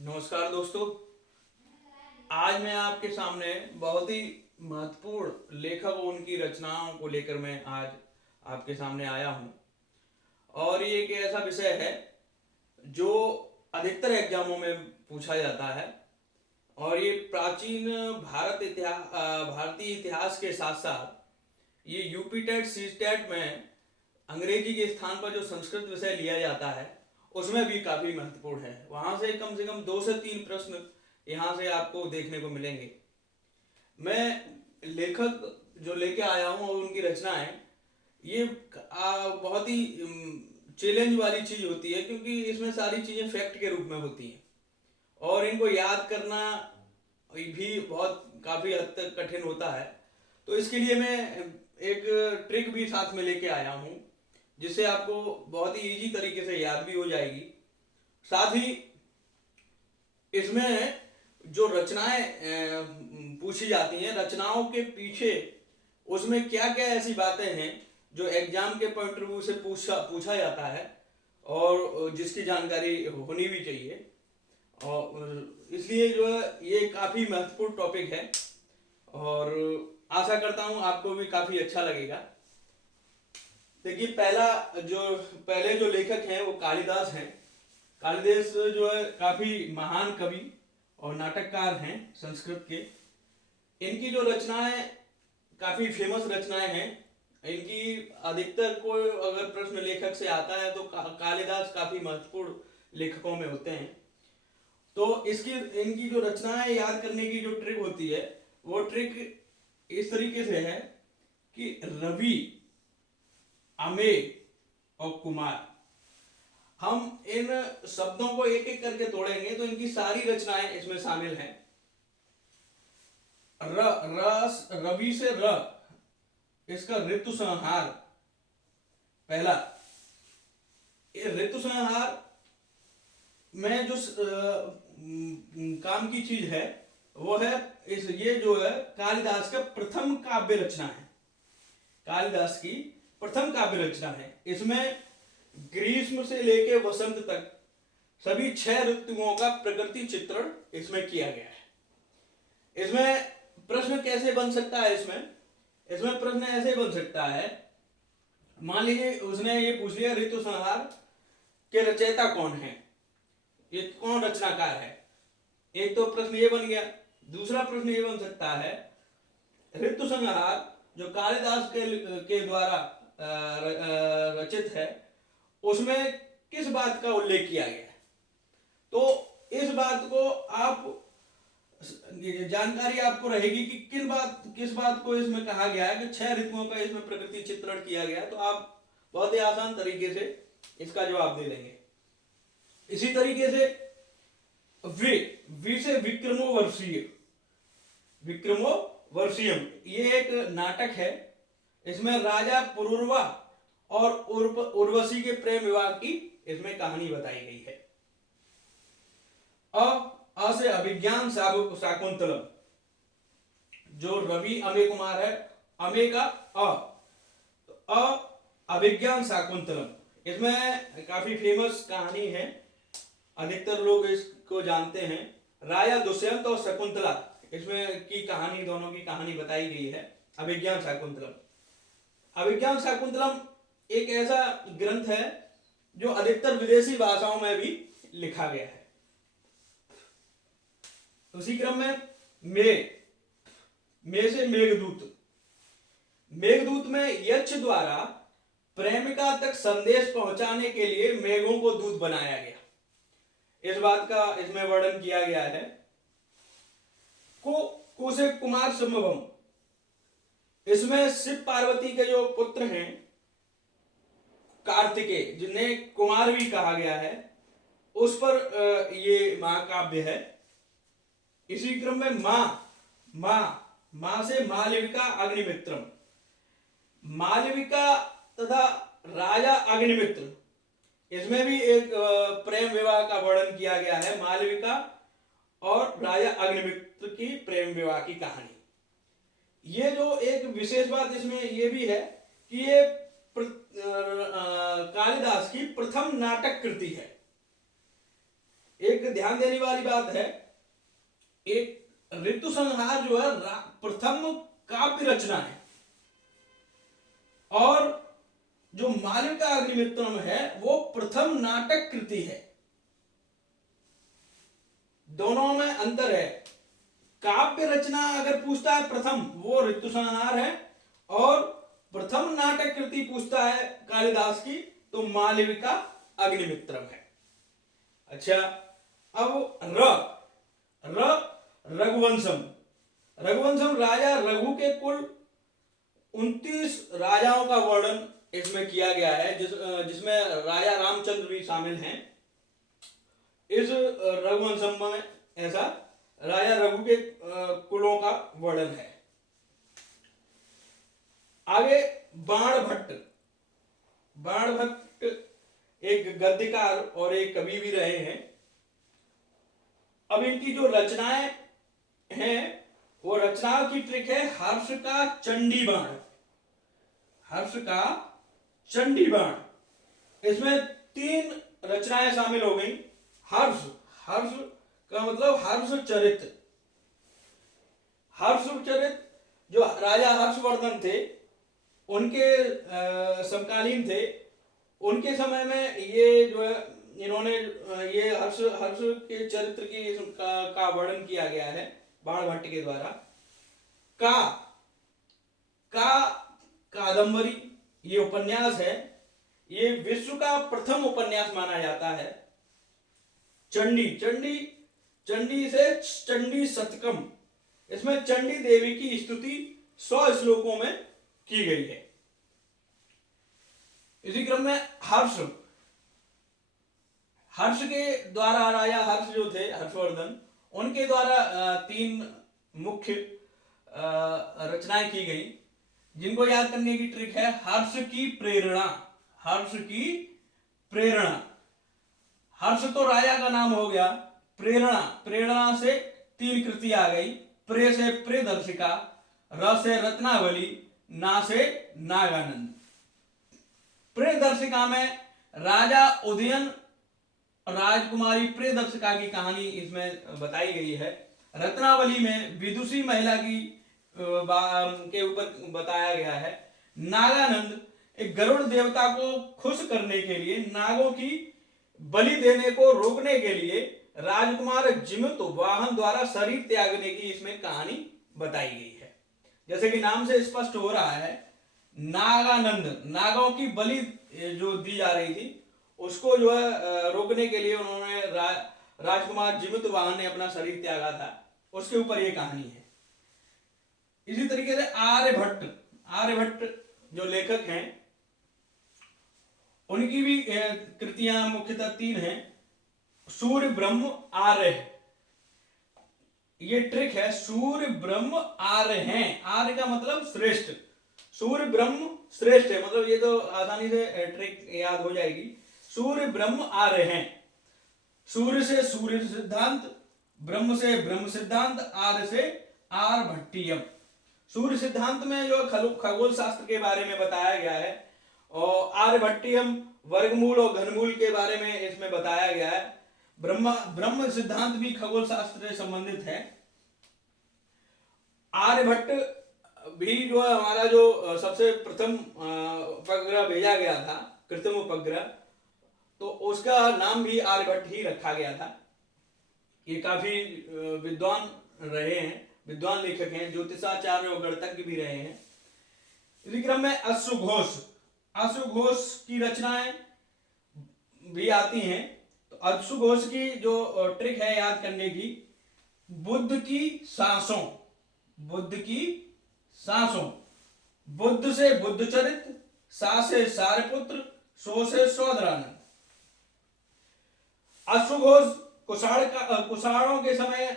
नमस्कार दोस्तों। आज मैं आपके सामने बहुत ही महत्वपूर्ण लेखक और उनकी रचनाओं को लेकर मैं आज आपके सामने आया हूँ। और ये एक ऐसा विषय है जो अधिकतर एग्जामों में पूछा जाता है। और ये प्राचीन भारतीय इतिहास के साथ साथ ये यूपी टेट सी टेट में अंग्रेजी के स्थान पर जो संस्कृत विषय लिया जाता है उसमें भी काफी महत्वपूर्ण है। वहां से कम 2 से 3 प्रश्न यहाँ से आपको देखने को मिलेंगे। मैं लेखक जो लेके आया हूँ और उनकी रचनाएं ये बहुत ही चैलेंज वाली चीज होती है, क्योंकि इसमें सारी चीजें फैक्ट के रूप में होती हैं और इनको याद करना भी बहुत काफी हद तक कठिन होता है। तो इसके लिए मैं एक ट्रिक भी साथ में लेके आया हूँ जिससे आपको बहुत ही इजी तरीके से याद भी हो जाएगी। साथ ही इसमें जो रचनाएं पूछी जाती हैं, रचनाओं के पीछे उसमें क्या क्या ऐसी बातें हैं जो एग्जाम के पॉइंट ऑफ व्यू से पूछा जाता है और जिसकी जानकारी होनी भी चाहिए। और इसलिए जो है ये काफ़ी महत्वपूर्ण टॉपिक है और आशा करता हूँ आपको भी काफ़ी अच्छा लगेगा। देखिए, पहले जो लेखक हैं वो कालिदास हैं। कालिदास जो है काफ़ी महान कवि और नाटककार हैं संस्कृत के। इनकी जो रचनाएं काफ़ी फेमस रचनाएं हैं। इनकी अधिकतर कोई अगर प्रश्न लेखक से आता है तो कालिदास काफ़ी महत्वपूर्ण लेखकों में होते हैं। तो इनकी जो रचनाएं याद करने की जो ट्रिक होती है वो ट्रिक इस तरीके से है कि रवि, अमेय और कुमार, हम इन शब्दों को एक एक करके तोड़ेंगे तो इनकी सारी रचनाएं इसमें शामिल हैं। रवि से र, इसका ऋतु संहार पहला। ये ऋतु संहार में जो काम की चीज है वो है ये जो है कालिदास का प्रथम काव्य रचना है। कालिदास की प्रथम काव्य रचना है। इसमें ग्रीष्म से लेके वसंत तक सभी 6 ऋतुओं का प्रकृति चित्रण इसमें किया गया है। इसमें प्रश्न कैसे बन सकता है? इसमें प्रश्न ऐसे बन सकता है, मान लीजिए उसने ये पूछ लिया ऋतु संहार के रचयिता कौन है, ये कौन रचनाकार है। एक तो प्रश्न ये बन गया। दूसरा प्रश्न ये बन सकता है ऋतु संहार जो कालिदास के द्वारा रचित है उसमें किस बात का उल्लेख किया गया है। तो इस बात को आप जानकारी आपको रहेगी कि किस बात को इसमें कहा गया है कि 6 ऋतुओं का इसमें प्रकृति चित्रण किया गया है। तो आप बहुत ही आसान तरीके से इसका जवाब दे देंगे। इसी तरीके से वी से विक्रमो वर्षीयम, ये एक नाटक है। इसमें राजा पुरुरवा और उर्वशी के प्रेम विवाह की इसमें कहानी बताई गई है। अ से अभिज्ञान शाकुंतलम, जो रवि अमेय कुमार है, अमेय का तो अभिज्ञान शाकुंतलम, इसमें काफी फेमस कहानी है, अधिकतर लोग इसको जानते हैं। राजा दुष्यंत और शकुंतला, इसमें की कहानी, दोनों की कहानी बताई गई है। अभिज्ञान शाकुंतलम एक ऐसा ग्रंथ है जो अधिकतर विदेशी भाषाओं में भी लिखा गया है। उसी क्रम में मे से मेघदूत में यक्ष द्वारा प्रेमिका तक संदेश पहुंचाने के लिए मेघों को दूत बनाया गया, इस बात का इसमें वर्णन किया गया है। को से कुमार संभवम, इसमें शिव पार्वती के जो पुत्र हैं कार्तिकेय, जिन्हें कुमार भी कहा गया है, उस पर ये महाकाव्य है। इसी क्रम में मां से मालविका अग्निमित्रम, मालविका तथा राजा अग्निमित्र, इसमें भी एक प्रेम विवाह का वर्णन किया गया है। मालविका और राजा अग्निमित्र की प्रेम विवाह की कहानी। ये जो एक विशेष बात इसमें ये भी है कि ये कालिदास की प्रथम नाटक कृति है। एक एक ध्यान देने वाली बात है, एक ऋतु संहार जो है प्रथम काव्य रचना है, और जो मालविका अग्निमित्रम है वो प्रथम नाटक कृति है। दोनों में अंतर है। काव्य रचना अगर पूछता है प्रथम, वो ऋतु संहार है, और प्रथम नाटक कृति पूछता है कालिदास की, तो मालविका अग्निमित्रम है। अच्छा, अब रघुवंशम। रघुवंशम राजा रघु के कुल 29 राजाओं का वर्णन इसमें किया गया है, जिसमें राजा रामचंद्र भी शामिल हैं। इस रघुवंशम में ऐसा राजा रघु के कुलों का वर्णन है। आगे बाणभट्ट। बाणभट्ट एक गद्यकार और एक कवि भी रहे हैं। अब इनकी जो रचनाएं हैं, वो रचनाओं की ट्रिक है हर्ष का चंडी बाण। हर्ष का चंडी बाण, इसमें 3 रचनाएं शामिल हो गई। हर्ष का मतलब हर्ष चरित। हर्ष चरित जो राजा हर्षवर्धन थे, उनके समकालीन थे, उनके समय में ये जो है इन्होंने ये हर्ष के चरित्र की का वर्णन किया गया है बाणभट्ट के द्वारा। कादंबरी ये उपन्यास है, ये विश्व का प्रथम उपन्यास माना जाता है। चंडी से चंडी शतकम, इसमें चंडी देवी की स्तुति 100 श्लोकों में की गई है। इसी क्रम में हर्ष के द्वारा राजा हर्ष जो थे हर्षवर्धन, उनके द्वारा 3 मुख्य रचनाएं की गई, जिनको याद करने की ट्रिक है हर्ष की प्रेरणा। हर्ष तो राजा का नाम हो गया। प्रेरणा से 3 कृति आ गई। प्रे से प्रियदर्शिका, र से रत्नावली, ना से नागानंद। प्रियदर्शिका में राजा उदयन राजकुमारी प्रियदर्शिका की कहानी इसमें बताई गई है। रत्नावली में विदुषी महिला की के ऊपर बताया गया है। नागानंद एक गरुड़ देवता को खुश करने के लिए, नागों की बलि देने को रोकने के लिए राजकुमार जिमित वाहन द्वारा शरीर त्यागने की इसमें कहानी बताई गई है। जैसे कि नाम से स्पष्ट हो रहा है, नागानंद नागों की बलि जो दी जा रही थी, उसको जो है रोकने के लिए उन्होंने राजकुमार जिमित वाहन ने अपना शरीर त्यागा था, उसके ऊपर ये कहानी है। इसी तरीके से आर्यभट्ट जो लेखक हैं, उनकी भी कृतियां मुख्यतः 3 हैं। सूर्य ब्रह्म आर्य, ये ट्रिक है। सूर्य ब्रह्म आर्य हैं, आर्य का मतलब श्रेष्ठ, सूर्य ब्रह्म श्रेष्ठ है, मतलब ये तो आसानी से ट्रिक याद हो जाएगी। सूर्य ब्रह्म आर्य हैं। सूर्य से सूर्य सिद्धांत, ब्रह्म से ब्रह्म सिद्धांत, आर्य से आर्यभट्टीयम। सूर्य सिद्धांत में जो खगोल शास्त्र के बारे में बताया गया है, और आर्यभट्टीयम वर्गमूल और घनमूल के बारे में इसमें बताया गया है। ब्रह्म सिद्धांत भी खगोल शास्त्र से संबंधित है। आर्यभट्ट भी जो है हमारा जो सबसे प्रथम उपग्रह भेजा गया था, कृत्रिम उपग्रह, तो उसका नाम भी आर्यभट्ट ही रखा गया था। ये काफी विद्वान रहे हैं, विद्वान लेखक हैं, ज्योतिषाचार्य और गणितज्ञ भी रहे हैं। इसी क्रम में अश्वघोष की रचनाएं भी आती हैं। तो अश्वघोष की जो ट्रिक है याद करने की, बुद्ध की सांसों, बुद्ध से बुद्धचरित, सा से सारपुत्र, सो से सौदरानंद। अश्वघोष कुषाणों के समय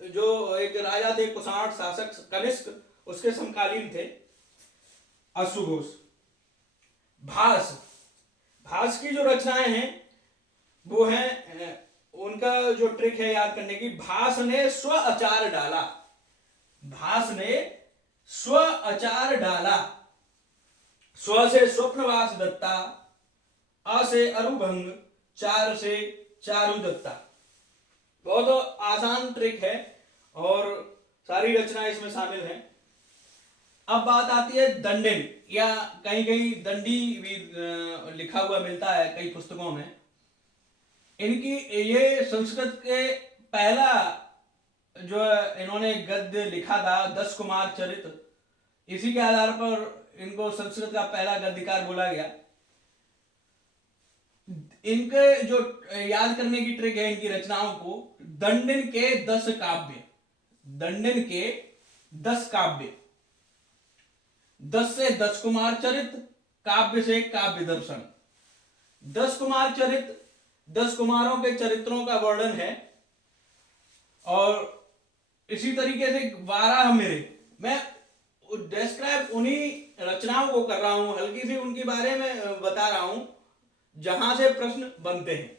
जो एक राजा थे, कुषाण शासक कनिष्क, उसके समकालीन थे अश्वघोष। भास की जो रचनाएं हैं वो हैं, उनका जो ट्रिक है याद करने की, भास ने स्व अचार डाला। स्व से स्वप्नवास दत्ता, अ से अरुभंग, चार से चारु दत्ता। बहुत आसान ट्रिक है और सारी रचनाएं इसमें शामिल हैं। अब बात आती है दंडिन, या कहीं कहीं दंडी भी लिखा हुआ मिलता है कई पुस्तकों में। इनकी ये संस्कृत के पहला जो इन्होंने गद्य लिखा था 10 कुमार चरित, इसी के आधार पर इनको संस्कृत का पहला गद्यकार बोला गया। इनके जो याद करने की ट्रिक है इनकी रचनाओं को, दंडिन के 10 काव्य, दंडिन के 10 काव्य, 10 से 10 कुमार चरित, काव्य से काव्य दर्शन। 10 कुमार चरित 10 कुमारों के चरित्रों का वर्णन है। और इसी तरीके से वाराह मेरे, मैं डिस्क्राइब उन्हीं रचनाओं को कर रहा हूं, हल्की सी उनके बारे में बता रहा हूं जहां से प्रश्न बनते हैं।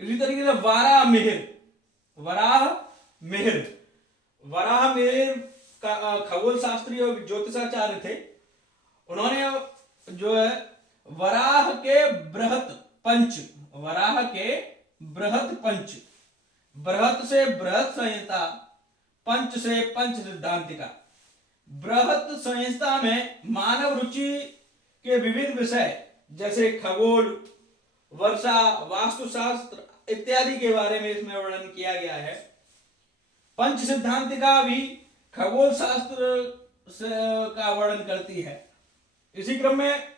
इसी तरीके से वाराह मिहिर, वराह मिहिर, वराह मिहिर का खगोल शास्त्री और ज्योतिषाचार्य थे। उन्होंने जो है वराह के बृहत पंच, वराह के बृहत पंच, बृहत से बृहत संहिता, पंच से पंच सिद्धांतिका। बृहत संहिता में मानव रुचि के विविध विषय जैसे खगोल, वर्षा, वास्तुशास्त्र इत्यादि के बारे में इसमें वर्णन किया गया है। पंच सिद्धांतिका भी खगोल शास्त्र का वर्णन करती है। इसी क्रम में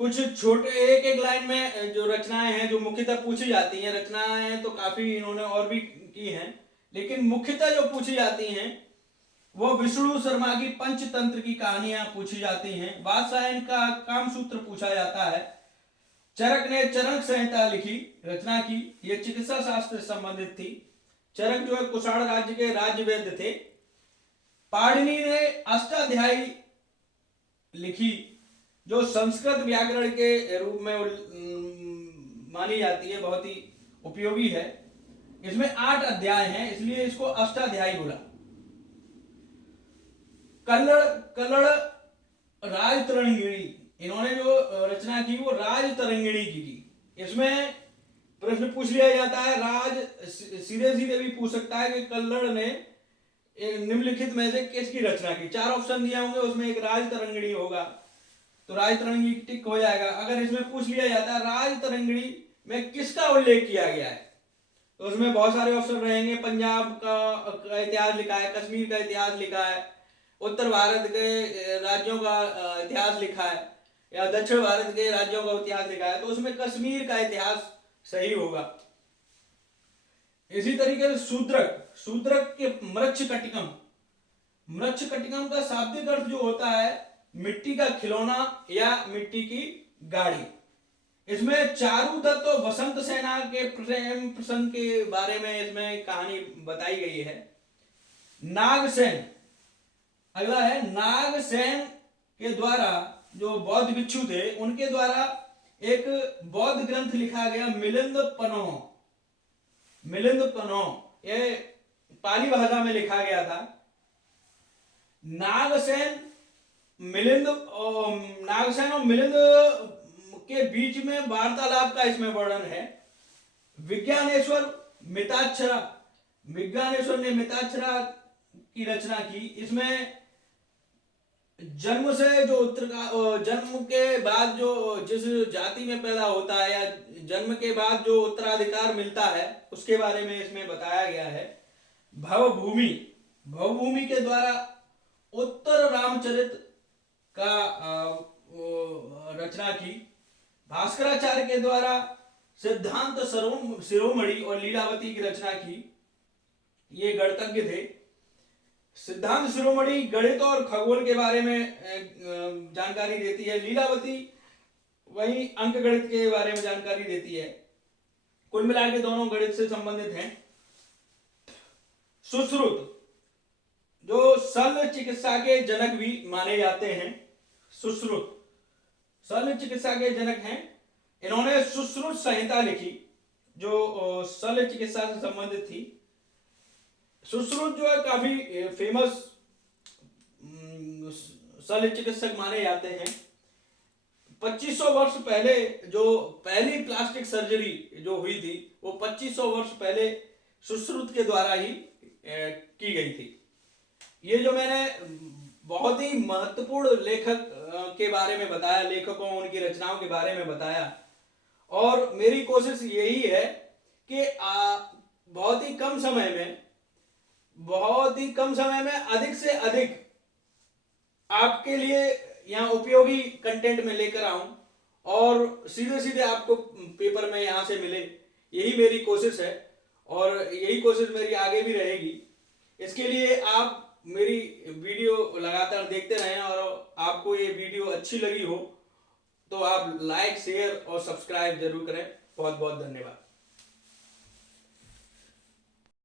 कुछ छोटे एक एक लाइन में जो रचनाएं हैं जो मुख्यतः पूछी जाती हैं, रचनाएं तो काफी इन्होंने और भी की हैं, लेकिन मुख्यतः जो पूछी जाती हैं वो विष्णु शर्मा की पंचतंत्र की कहानियां पूछी जाती हैं। वात्सायन का कामसूत्र पूछा जाता है। चरक ने चरक संहिता लिखी, रचना की, यह चिकित्सा शास्त्र से संबंधित थी। चरक जो है कुषाण राज्य के राज्य वैद्य थे। पाणिनि ने अष्टाध्यायी लिखी जो संस्कृत व्याकरण के रूप में मानी जाती है, बहुत ही उपयोगी है। इसमें 8 अध्याय हैं, इसलिए इसको अष्टाध्यायी बोला। कल्लड़ राज तरंगिणी, इन्होंने जो रचना की वो राज तरंगिणी की थी। इसमें प्रश्न पूछ लिया जाता है, राज सीधे सीधे भी पूछ सकता है कि कल्लड़ ने निम्नलिखित में से किसकी रचना की। 4 ऑप्शन दिए होंगे, उसमें एक राज तरंगिणी होगा, तो राज तरंगिणी टिक हो जाएगा। अगर इसमें पूछ लिया जाता है राज तरंगिणी में किसका उल्लेख किया गया है, तो उसमें बहुत सारे ऑप्शन रहेंगे। पंजाब का इतिहास लिखा है, कश्मीर का इतिहास लिखा है, उत्तर भारत के राज्यों का इतिहास लिखा है, या दक्षिण भारत के राज्यों का इतिहास लिखा है, तो उसमें कश्मीर का इतिहास सही होगा। इसी तरीके से शूद्रक, शूद्रक के मृक्ष कटिकम, मृक्ष कटिकम का शाब्दिक अर्थ जो होता है मिट्टी का खिलौना या मिट्टी की गाड़ी। इसमें चारुदत्त और वसंत सेना के प्रेम प्रसंग के बारे में इसमें कहानी बताई गई है। नागसेन, अगला है नागसेन के द्वारा, जो बौद्ध भिक्षु थे उनके द्वारा एक बौद्ध ग्रंथ लिखा गया मिलिंद पनो, मिलिंद पनो, ये पाली भाषा में लिखा गया था। नागसेन और मिलिंद के बीच में वार्तालाप का इसमें वर्णन है। विज्ञानेश्वर मिताक्षरा, विज्ञानेश्वर ने मिताक्षरा की रचना की। इसमें जन्म से जो जन्म के बाद जो जिस जाति में पैदा होता है या जन्म के बाद जो उत्तराधिकार मिलता है उसके बारे में इसमें बताया गया है। भवभूमि, भवभूमि के द्वारा उत्तर रामचरित का रचना की। भास्कराचार्य के द्वारा सिद्धांत शिरोमणि और लीलावती की रचना की। ये गणितज्ञ थे। सिद्धांत शिरोमणि गणित और खगोल के बारे में जानकारी देती है, लीलावती वही अंक गणित के बारे में जानकारी देती है। कुल मिलाकर के दोनों गणित से संबंधित हैं। सुश्रुत जो शल्य चिकित्सा के जनक भी माने जाते हैं, सुश्रुत शल्य चिकित्सा के जनक हैं। इन्होंने सुश्रुत संहिता लिखी जो शल्य चिकित्सा से संबंधित थी। सुश्रुत जो है काफी फेमस शल्य चिकित्सक माने जाते हैं। 2500 वर्ष पहले जो पहली प्लास्टिक सर्जरी जो हुई थी वो 2500 वर्ष पहले सुश्रुत के द्वारा ही की गई थी। ये जो मैंने बहुत ही महत्वपूर्ण लेखक के बारे में बताया, लेखकों उनकी रचनाओं के बारे में बताया, और मेरी कोशिश यही है कि बहुत ही कम समय में अधिक से अधिक आपके लिए यहाँ उपयोगी कंटेंट में लेकर आऊं और सीधे सीधे आपको पेपर में यहाँ से मिले, यही मेरी कोशिश है और यही कोशिश मेरी आगे भी रहेगी। इसके लिए आप मेरी वीडियो लगातार देखते रहें और आपको ये वीडियो अच्छी लगी हो तो आप लाइक, शेयर और सब्सक्राइब जरूर करें। बहुत बहुत धन्यवाद।